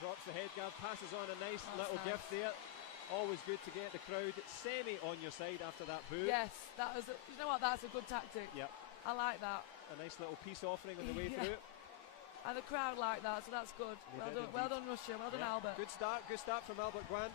drops the head guard, passes on a nice little gift there. Always good to get the crowd semi on your side after that boo. Yes, that was. You know what? That's a good tactic. Yep. I like that. A nice little peace offering on the way through. And the crowd like that, so that's good. Well done, Russia. Well done, Albert. Good start from Albert Gaun.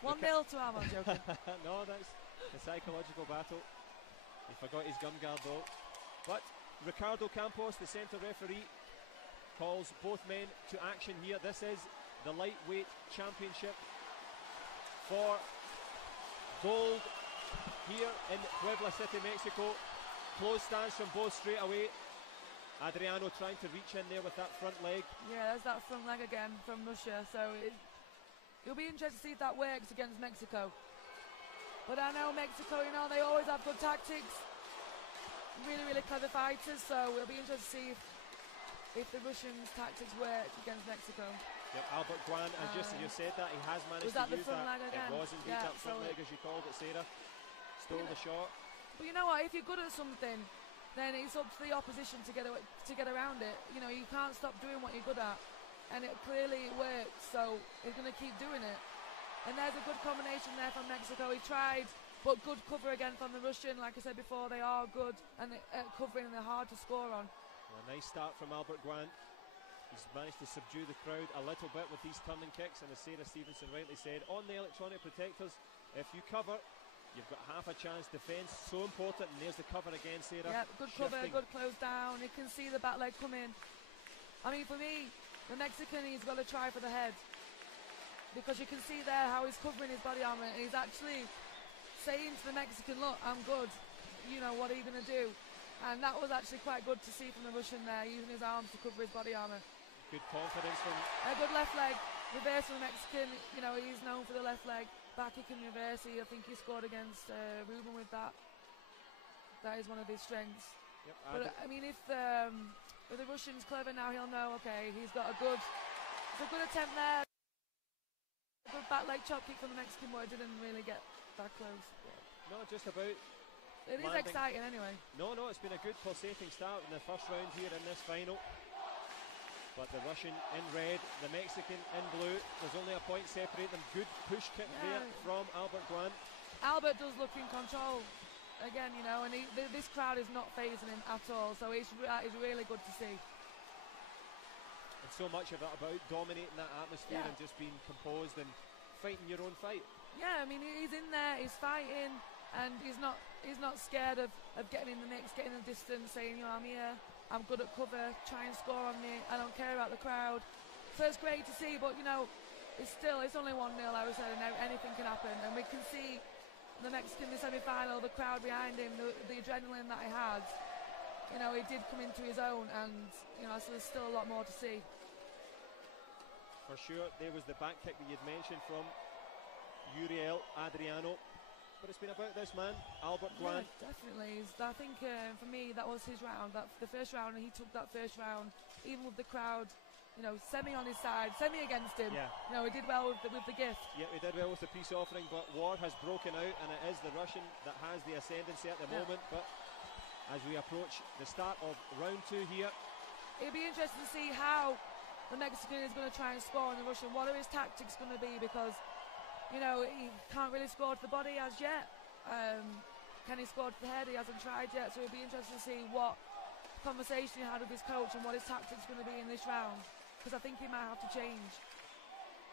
1-0 to Am, I'm joking. No, that's a psychological battle. He forgot his gum guard though. But Ricardo Campos, the centre referee, calls both men to action here. This is the lightweight championship for gold here in Puebla City, Mexico. Close stance from both straight away. Adriano trying to reach in there with that front leg. Yeah, there's that front leg again from Russia. So it'll be interesting to see if that works against Mexico. But I know Mexico, you know, they always have good tactics. Really, really clever fighters. So it'll be interesting to see if the Russians' tactics work against Mexico. Yep, Albert Gaun, and just as you said that, he has managed to use that. Again? It was indeed that front leg, as you called it, Sarah. Stole the shot. But you know what, if you're good at something, then it's up to the opposition to get around it. You know, you can't stop doing what you're good at. And it clearly works, so he's going to keep doing it. And there's a good combination there from Mexico. He tried, but good cover again from the Russian. Like I said before, they are good and covering, and they're hard to score on. Well, a nice start from Albert Gaun. He's managed to subdue the crowd a little bit with these turning kicks, and as Sarah Stevenson rightly said, on the electronic protectors, if you cover, you've got half a chance. Defence, so important, and there's the cover again, Sarah. Yeah, good cover, good close down. You can see the back leg come in. I mean, for me, the Mexican, he's got to try for the head, because you can see there how he's covering his body armour, and he's actually saying to the Mexican, look, I'm good, you know, what are you going to do? And that was actually quite good to see from the Russian there, using his arms to cover his body armour. Good confidence from... A good left leg, reverse from the Mexican, you know, he's known for the left leg. Back kick and reverse, I think he scored against Ruben with that. That is one of his strengths. Yep, but I mean, if the Russian's clever now, he'll know, okay, it's a good attempt there. A good back leg chop kick from the Mexican, but it didn't really get that close. Yeah. No, just about. It is exciting anyway. No, it's been a good pulsating start in the first round here in this final. But the Russian in red, the Mexican in blue. There's only a point separating them. Good push kick there from Albert Gaun. Albert does look in control again, you know, and this crowd is not phasing him at all. So it's really good to see. And so much of it about dominating that atmosphere and just being composed and fighting your own fight. Yeah, I mean, he's in there, he's fighting, and he's not scared of getting in the mix, getting in the distance, saying, you know, I'm here, I'm good at cover, try and score on me, I don't care about the crowd. So it's great to see, but you know, it's only 1-0, like we said, and anything can happen. And we can see the Mexican in the semi-final, the crowd behind him, the adrenaline that he had. You know, he did come into his own, and you know, so there's still a lot more to see. For sure, there was the back kick that you'd mentioned from Uriel Adriano. But it's been about this man, Albert Gaun. Yeah, definitely. I think for me, that was his round. The first round, and he took that first round, even with the crowd, you know, semi on his side, semi against him. Yeah. You know, he did well with the gift. Yeah, he did well with the peace offering, but war has broken out, and it is the Russian that has the ascendancy at the moment. But as we approach the start of round 2 here, it'll be interesting to see how the Mexican is going to try and score on the Russian. What are his tactics going to be? Because, you know, he can't really score to the body as yet. Can he score to the head? He hasn't tried yet. So it'll be interesting to see what conversation he had with his coach and what his tactics are going to be in this round. Because I think he might have to change.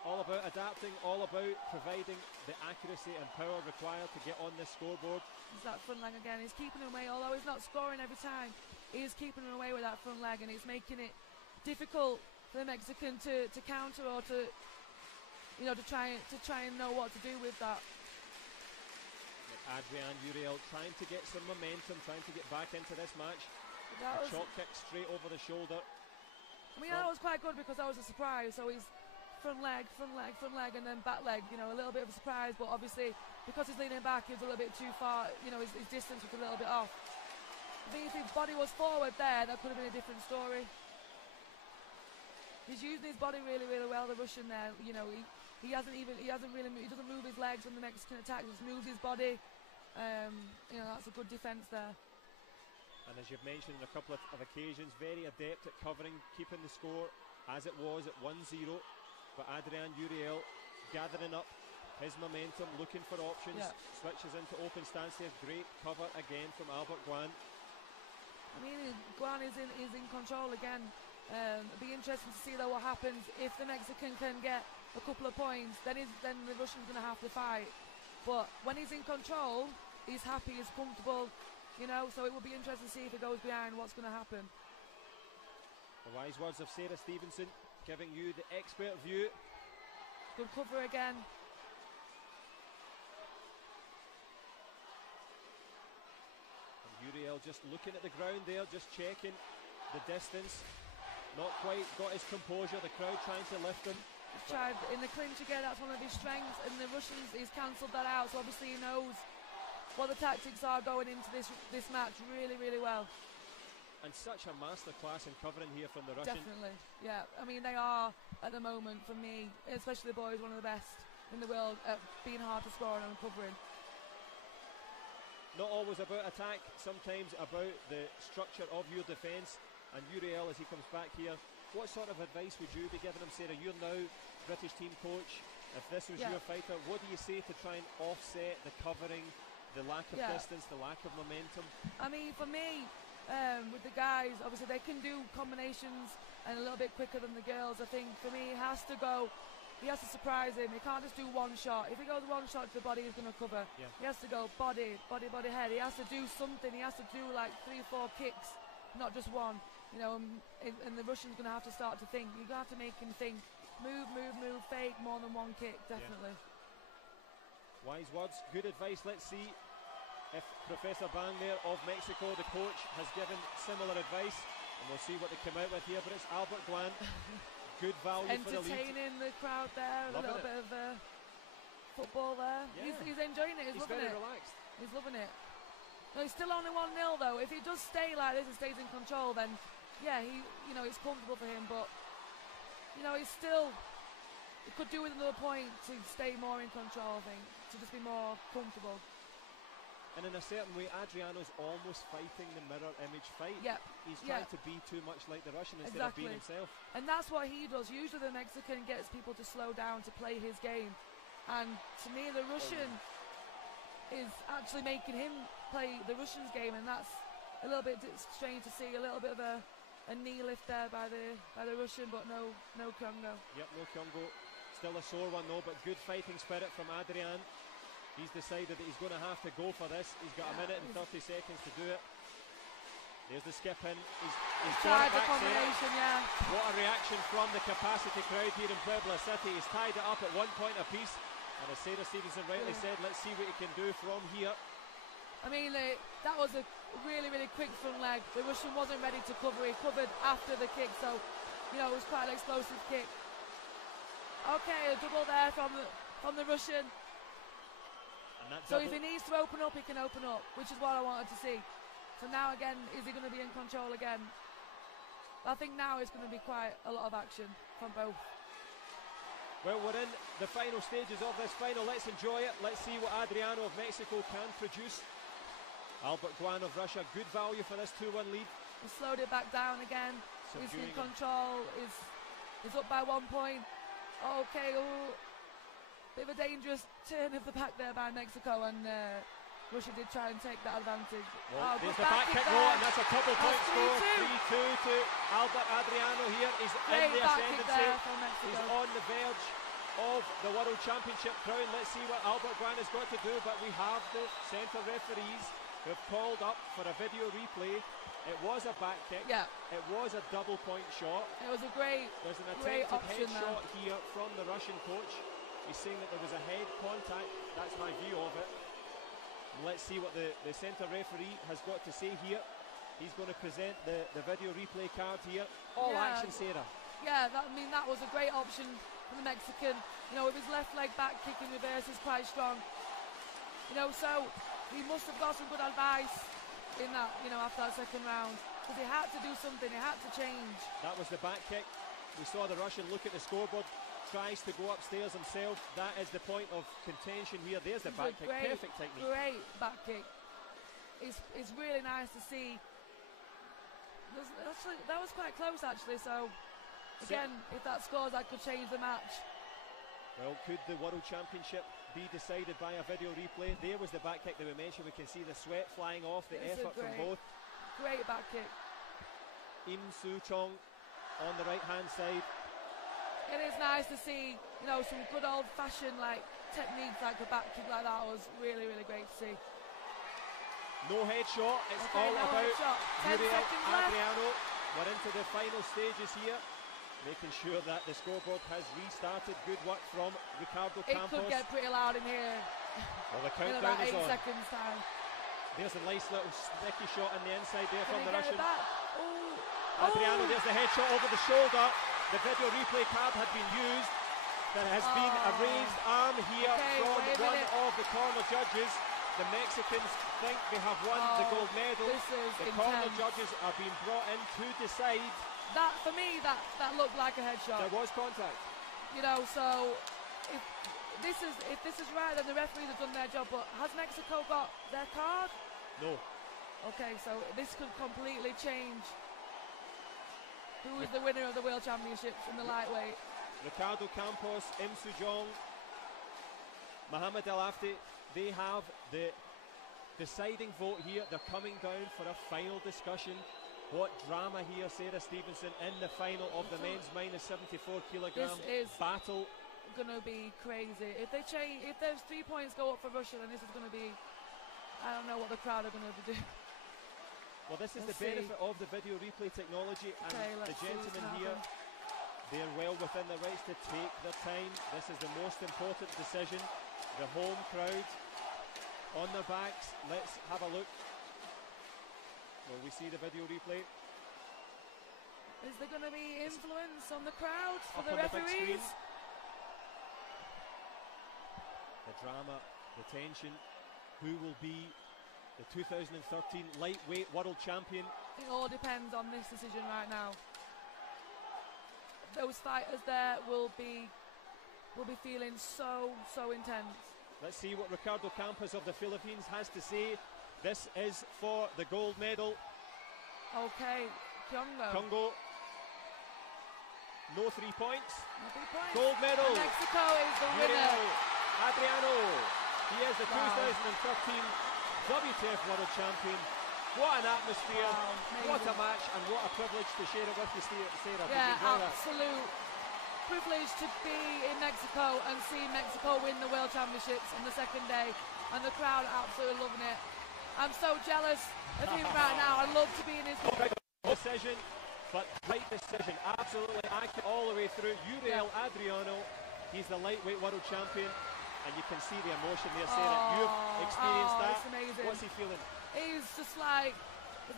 All about adapting, all about providing the accuracy and power required to get on this scoreboard. It's that front leg again. He's keeping him away, although he's not scoring every time. He is keeping him away with that front leg, and it's making it difficult for the Mexican to counter or to, you know, to try and know what to do with that. Adrian Uriel trying to get some momentum, trying to get back into this match. A chop kick straight over the shoulder. I mean, that was quite good because that was a surprise. So he's front leg, and then back leg. You know, a little bit of a surprise, but obviously because he's leaning back, he was a little bit too far. You know, his distance was a little bit off. I think if his body was forward there, that could have been a different story. He's using his body really, really well, the Russian there. You know, he doesn't move his legs when the Mexican attacks. He just moves his body. You know, that's a good defence there. And as you've mentioned on a couple of occasions, very adept at covering, keeping the score as it was at 1-0. but Adrian Uriel gathering up his momentum, looking for options, switches into open stance there. Great cover again from Альберт Gaun. I mean, Gaun is in control again. It'll be interesting to see though what happens if the Mexican can get a couple of points. Then the Russian's going to have to fight. But when he's in control, he's happy, he's comfortable, you know. So it will be interesting to see if it goes behind what's going to happen. The wise words of Sarah Stevenson, giving you the expert view. Good cover again. Uriel just looking at the ground there, just checking the distance. Not quite got his composure. The crowd trying to lift him. He's tried in the clinch again. That's one of his strengths. And the Russians, he's cancelled that out. So obviously he knows what the tactics are going into this match really, really well. And such a masterclass in covering here from the Russian. Definitely, yeah. I mean, they are at the moment, for me, especially the boys, one of the best in the world at being hard to score and covering. Not always about attack, sometimes about the structure of your defence. And Uriel, as he comes back here, what sort of advice would you be giving him, Sarah? You're now British team coach. If this was your fighter, what do you say to try and offset the covering, the lack of distance, the lack of momentum? I mean, for me, with the guys, obviously they can do combinations and a little bit quicker than the girls. I think for me, he has to surprise him. He can't just do one shot. If he goes one shot to the body, he's going to cover. Yeah. He has to go body, head. He has to do something. He has to do like 3-4 kicks, not just one. You know, and the Russian's going to have to start to think. You're going to have to make him think. Move, fake more than one kick, definitely. Yeah. Wise words, good advice. Let's see if Professor Bang there of Mexico, the coach, has given similar advice. And we'll see what they come out with here. But it's Альберт Gaun. Good value for the lead. Entertaining the crowd there, a little bit of football there. Yeah. He's enjoying it, he's loving it. Relaxed. He's loving it. No, he's still only 1-0 though. If he does stay like this and stays in control, then yeah, it's comfortable for him. But he could do with another point to stay more in control, I think, to just be more comfortable. And in a certain way, Adriano's almost fighting the mirror image fight. Yep. He's trying to be too much like the Russian instead of being himself. And that's what he does. Usually the Mexican gets people to slow down to play his game. And to me, the Russian is actually making him play the Russian's game, and that's a little bit strange to see. A little bit of a knee lift there by the Russian, but no Congo. Yep, no Congo. Still a sore one though, but good fighting spirit from Adrian. He's decided that he's going to have to go for this. He's got a minute and 30 seconds to do it. There's the skip in. He's tried the combination, What a reaction from the capacity crowd here in Puebla City. He's tied it up at 1 point apiece. And as Sarah Stevenson rightly said, let's see what he can do from here. I mean, that was a really, really quick front leg. The Russian wasn't ready to cover. He covered after the kick, so, it was quite an explosive kick. Okay, a double there from the Russian. So if he needs to open up, he can open up, which is what I wanted to see. So now again, is he going to be in control again? I think now it's going to be quite a lot of action from both. Well, we're in the final stages of this final. Let's enjoy it. Let's see what Adriano of Mexico can produce. Альберт Gaun of Russia, good value for this 2-1 lead. He slowed it back down again. He's in control. He's up by 1 point. Okay, bit of a dangerous turn of the back there by Mexico, and Russia did try and take that advantage. Well, there's the back kick goal, and that's a couple point score. 3-2 to Adriano here. He's in the ascendancy. He's on the verge of the World Championship crown. Let's see what Альберт Gaun has got to do, but we have the centre referees who have called up for a video replay. It was a back kick. Yeah. It was a double point shot. It was a great There's an attempted head shot here from the Russian coach. He's saying that there was a head contact. That's my view of it. And let's see what the centre referee has got to say here. He's going to present the video replay card here. All action, Sarah. Yeah, that was a great option for the Mexican. With his left leg back kick in reverse is quite strong. So he must have got some good advice in that, after that second round. Because he had to do something, he had to change. That was the back kick. We saw the Russian look at the scoreboard. Tries to go upstairs himself. That is the point of contention here. There's the back kick. Perfect technique. Great back kick. It's really nice to see. That was quite close actually. So again, if that scores, that could change the match. Well, could the World Championship be decided by a video replay? There was the back kick that we mentioned. We can see the sweat flying off, the effort from both. Great back kick. Im Soo Chong on the right-hand side. It is nice to see, you know, some good old-fashioned like techniques like a back kick like that. Was really, really great to see. No headshot. It's all about Uriel ADRIANO. We're into the final stages here, making sure that the scoreboard has restarted. Good work from Ricardo Campos. It could get pretty loud in here. Well, the countdown in about 8 is on. seconds time. There's a nice little sticky shot on the inside there from the Russian. ADRIANO, there's the headshot over the shoulder. The video replay card had been used. There has been a raised arm here from one of the corner judges. The Mexicans think they have won the gold medal. The corner judges are being brought in to decide. That, for me, that looked like a headshot. There was contact. You know, so if this is right, then the referees have done their job. But has Mexico got their card? No. Okay, so this could completely change who is the winner of the World Championships in the lightweight. Ricardo Campos, Im Soo Chong, Mohamed El Afti, they have the deciding vote here. They're coming down for a final discussion. What drama here, Sarah Stevenson, in the final of the men's minus 74 kilogram battle. Going to be crazy. If they change, if there's 3 points go up for Russia, then this is going to be, I don't know what the crowd are going to do. Well, this is the benefit of the video replay technology, and the gentlemen here, they're well within their rights to take their time. This is the most important decision. The home crowd on their backs. Let's have a look. Will we see the video replay? Is there going to be influence on the crowd for the referees? The drama, the tension. Who will be the 2013 lightweight world champion? It all depends on this decision right now. Those fighters there will be feeling so intense. Let's see what Ricardo Campos of the Philippines has to say. This is for the gold medal. Okay, Congo. No 3 points. No 3 points. Gold medal. And Mexico is the winner. ADRIANO. He is the 2013 WTF World Champion. What an atmosphere. What a match, and what a privilege to share it with you, Sarah. Yeah, absolute privilege to be in Mexico and see Mexico win the World Championships on the second day, and the crowd absolutely loving it. I'm so jealous of him right now. I'd love to be in his decision, but right decision, absolutely accurate all the way through. Uriel ADRIANO, he's the lightweight world champion, and you can see the emotion there, Sarah. You've experienced that. It's amazing. What's he feeling? He's just like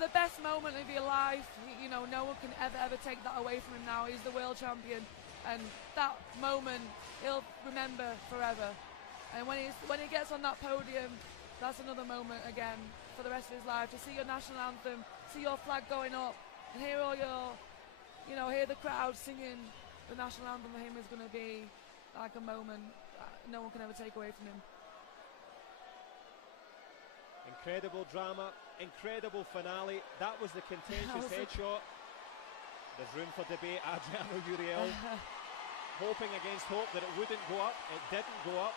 the best moment of your life. You know, no one can ever take that away from him now. He's the world champion, and that moment he'll remember forever. And when he gets on that podium, that's another moment again for the rest of his life. To see your national anthem, see your flag going up, and hear all your, you know, hear the crowd singing the national anthem for him is going to be like a moment no one can ever take away from him. Incredible drama, incredible finale. That was the contentious headshot. There's room for debate. ADRIANO Uriel hoping against hope that it wouldn't go up. It didn't go up.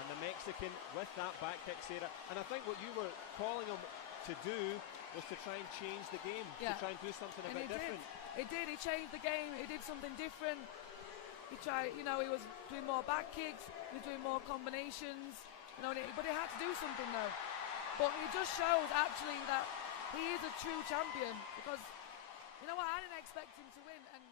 And the Mexican with that back kick, Sarah. And I think what you were calling him to do was to try and change the game, to try and do something a bit different. He did. He changed the game. He did something different. He tried, you know, he was doing more back kicks. He was doing more combinations. You know, but he had to do something though. But it just shows actually that he is a true champion, because you know what, I didn't expect him to win, and